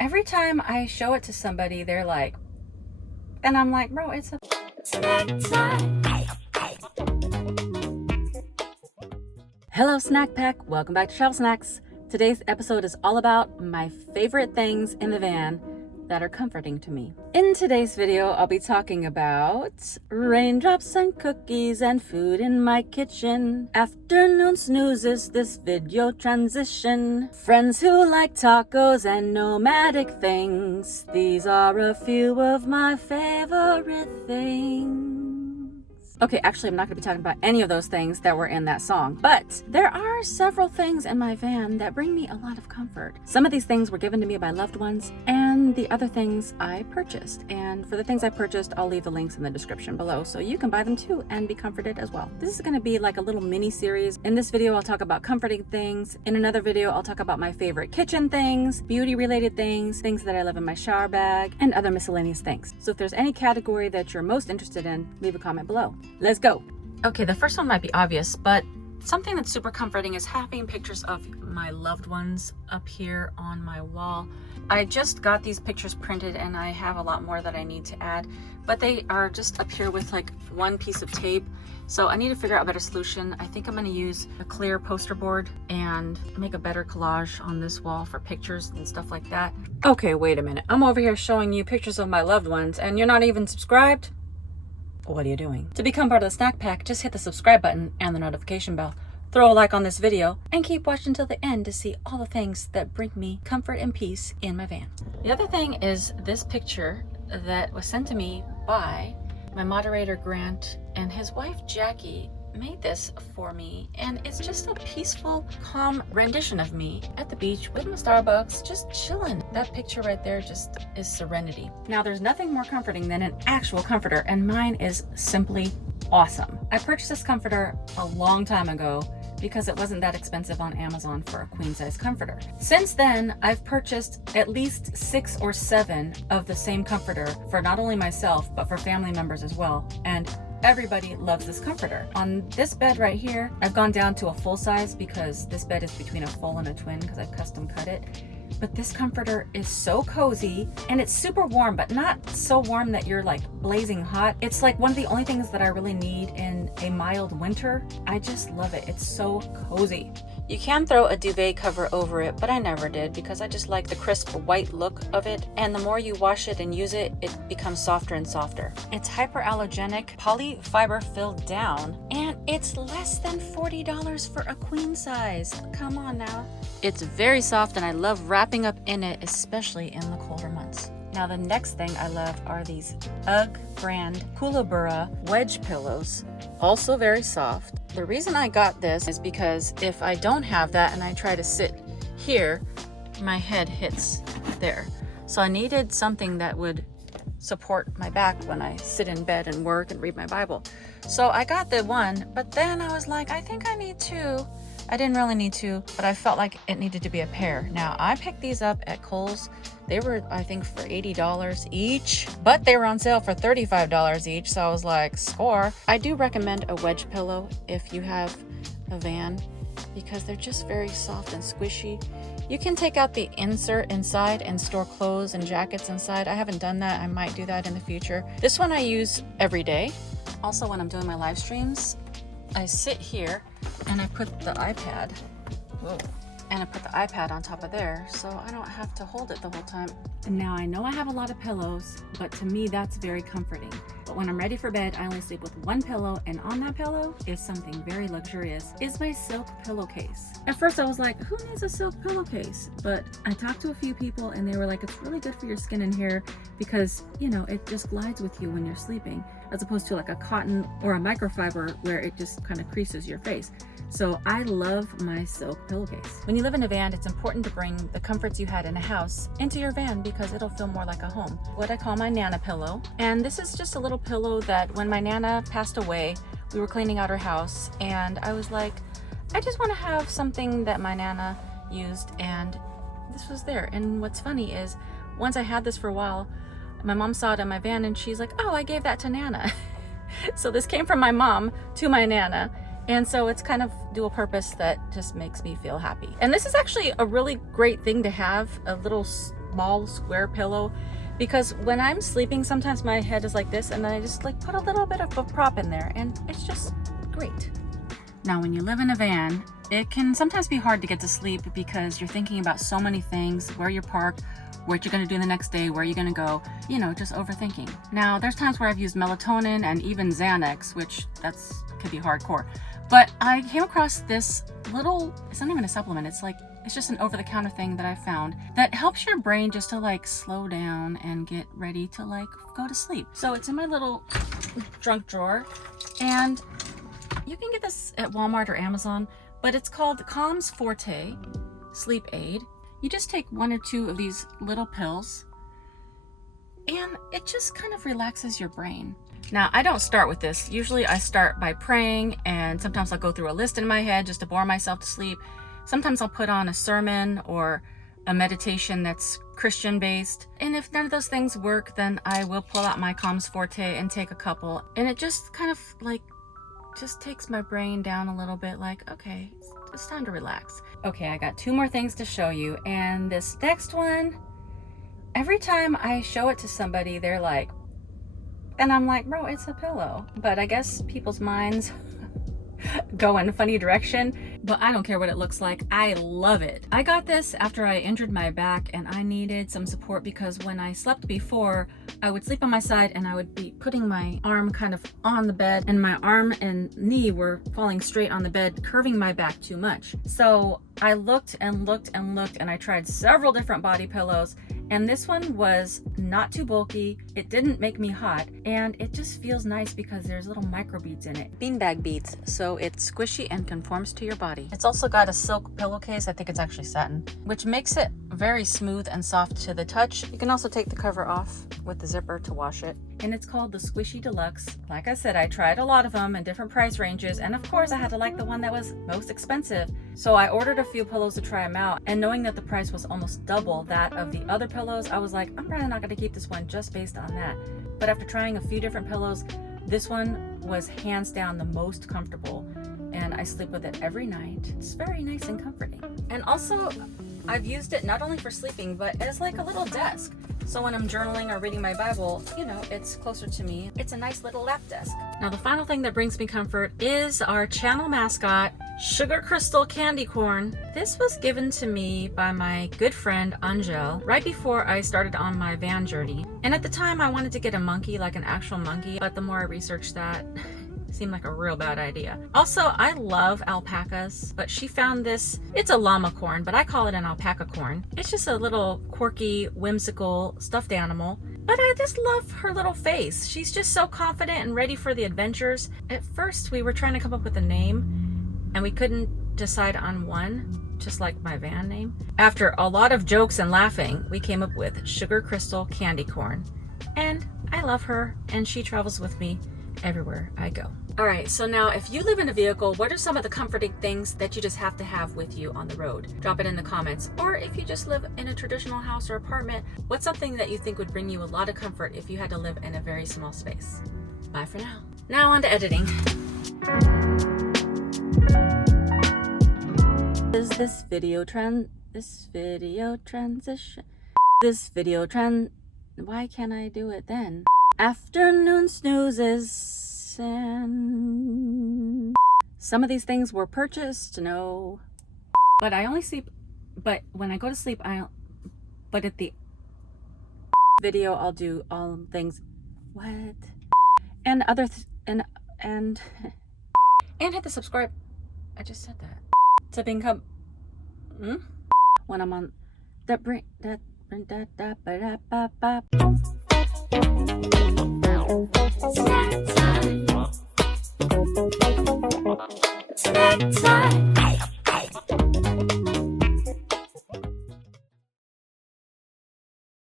every time I show it to somebody, they're like, and I'm like, bro, it's a snack time. Hello, Snack Pack. Welcome back to Travel Snacks. Today's episode is all about my favorite things in the van that are comforting to me. In today's video, I'll be talking about raindrops and cookies and food in my kitchen, afternoon snoozes, this video transition, friends who like tacos and nomadic things. These are a few of my favorite things. Okay, actually, I'm not going to be talking about any of those things that were in that song, but there are several things in my van that bring me a lot of comfort. Some of these things were given to me by loved ones, and the other things I purchased. And for the things I purchased, I'll leave the links in the description below so you can buy them too and be comforted as well. This is going to be like a little mini series. In this video, I'll talk about comforting things. In another video, I'll talk about my favorite kitchen things, beauty related things, things that I love in my shower bag, and other miscellaneous things. So if there's any category that you're most interested in, leave a comment below. Let's go. Okay, the first one might be obvious, but something that's super comforting is having pictures of my loved ones up here on my wall. I just got these pictures printed and I have a lot more that I need to add, but they are just up here with like one piece of tape. So I need to figure out a better solution. I think I'm going to use a clear poster board and make a better collage on this wall for pictures and stuff like that. Okay, wait a minute. I'm over here showing you pictures of my loved ones and you're not even subscribed? What are you doing? To become part of the Snack Pack, just hit the subscribe button and the notification bell. Throw a like on this video and keep watching till the end to see all the things that bring me comfort and peace in my van. The other thing is this picture that was sent to me by my moderator Grant, and his wife Jackie made this for me, and it's just a peaceful, calm rendition of me at the beach with my Starbucks, just chilling. That picture right there just is serenity. Now, there's nothing more comforting than an actual comforter, and mine is simply awesome. I purchased this comforter a long time ago because it wasn't that expensive on Amazon for a queen size comforter. Since then, I've purchased at least 6 or 7 of the same comforter for not only myself, but for family members as well. And everybody loves this comforter. On this bed right here, I've gone down to a full size because this bed is between a full and a twin because I've custom cut it. But this comforter is so cozy and it's super warm, but not so warm that you're like blazing hot. It's like one of the only things that I really need in a mild winter. I just love it. It's so cozy. You can throw a duvet cover over it, but I never did because I just like the crisp white look of it. And the more you wash it and use it, it becomes softer and softer. It's hyperallergenic, polyfiber filled down, and it's less than $40 for a queen size. Come on now. It's very soft and I love wrapping up in it, especially in the colder months. Now the next thing I love are these UGG brand Kookaburra Wedge pillows, also very soft. The reason I got this is because if I don't have that and I try to sit here, my head hits there. So I needed something that would support my back when I sit in bed and work and read my Bible. So I got the one, but then I was like, I think I need 2. I didn't really need 2, but I felt like it needed to be a pair. Now, I picked these up at Kohl's. They were, I think, for $80 each, but they were on sale for $35 each, so I was like, score. I do recommend a wedge pillow if you have a van because they're just very soft and squishy. You can take out the insert inside and store clothes and jackets inside. I haven't done that. I might do that in the future. This one I use every day. Also, when I'm doing my live streams, I sit here and I put the iPad, on top of there so I don't have to hold it the whole time. Now I know I have a lot of pillows, but to me that's very comforting. But when I'm ready for bed, I only sleep with one pillow, and on that pillow is something very luxurious. It's my silk pillowcase. At first I was like, who needs a silk pillowcase? But I talked to a few people and they were like, it's really good for your skin and hair because, you know, it just glides with you when you're sleeping, as opposed to like a cotton or a microfiber where it just kind of creases your face. So I love my silk pillowcase. When you live in a van, it's important to bring the comforts you had in a house into your van because it'll feel more like a home. What I call my Nana pillow. And this is just a little pillow that when my Nana passed away, we were cleaning out her house and I was like, I just want to have something that my Nana used, and this was there. And what's funny is once I had this for a while, my mom saw it in my van and she's like, oh, I gave that to Nana. So this came from my mom to my Nana. And so it's kind of dual purpose that just makes me feel happy. And this is actually a really great thing to have, a little small square pillow, because when I'm sleeping, sometimes my head is like this, and then I just like put a little bit of a prop in there, and it's just great. Now, when you live in a van, it can sometimes be hard to get to sleep because you're thinking about so many things: where you're parked, what you're going to do the next day, where you're going to go, you know, just overthinking. Now, there's times where I've used melatonin and even Xanax, which could be hardcore. But I came across this little, it's not even a supplement, it's just an over-the-counter thing that I found that helps your brain just to like slow down and get ready to like go to sleep. So it's in my little trunk drawer, and you can get this at Walmart or Amazon, but it's called Calms Forte Sleep Aid. You just take 1 or 2 of these little pills, and it just kind of relaxes your brain. Now, I don't start with this. Usually I start by praying, and sometimes I'll go through a list in my head just to bore myself to sleep. Sometimes I'll put on a sermon or a meditation that's Christian based. And if none of those things work, then I will pull out my Calms Forte and take a couple. And it just kind of like, just takes my brain down a little bit, like, okay, it's time to relax. Okay, I got 2 more things to show you. And this next one, every time I show it to somebody, they're like, and I'm like, bro, it's a pillow. But I guess people's minds go in a funny direction, but I don't care what it looks like. I love it. I got this after I injured my back, and I needed some support because when I slept before, I would sleep on my side and I would be putting my arm kind of on the bed, and my arm and knee were falling straight on the bed, curving my back too much. So I looked and looked and looked, and I tried several different body pillows, and this one was not too bulky. It didn't make me hot, and it just feels nice because there's little micro beads in it. Beanbag beads, so it's squishy and conforms to your body. It's also got a silk pillowcase, I think it's actually satin, which makes it very smooth and soft to the touch. You can also take the cover off with the zipper to wash it. And it's called the Squishy Deluxe. Like I said, I tried a lot of them in different price ranges, and of course I had to like the one that was most expensive. So I ordered a few pillows to try them out, and knowing that the price was almost double that of the other pillows, I was like, I'm probably not going to keep this one just based on that. But after trying a few different pillows, this one was hands down the most comfortable, and I sleep with it every night. It's very nice and comforting. And also, I've used it not only for sleeping, but as like a little desk. So when I'm journaling or reading my Bible, you know, it's closer to me. It's a nice little lap desk. Now, the final thing that brings me comfort is our channel mascot, Sugar Crystal Candy Corn. This was given to me by my good friend Angel right before I started on my van journey. And at the time I wanted to get a monkey, like an actual monkey, but the more I researched that, it seemed like a real bad idea. Also, I love alpacas, but she found this. It's a llama corn, but I call it an alpaca corn. It's just a little quirky, whimsical stuffed animal. But I just love her little face. She's just so confident and ready for the adventures. At first, we were trying to come up with a name, and we couldn't decide on one, just like my van name. After a lot of jokes and laughing, we came up with Sugar Crystal Candy Corn. And I love her, and she travels with me everywhere I go. All right, so now if you live in a vehicle, what are some of the comforting things that you just have to have with you on the road? Drop it in the comments. Or if you just live in a traditional house or apartment, what's something that you think would bring you a lot of comfort if you had to live in a very small space? Bye for now. Now on to editing. Is this video why can't I do it then? Afternoon snoozes, and some of these things were purchased, no. But I only sleep, but when I go to sleep, but at the video, I'll do all things, what? And and hit the subscribe, I just said that. To become, when I'm on, Snack time.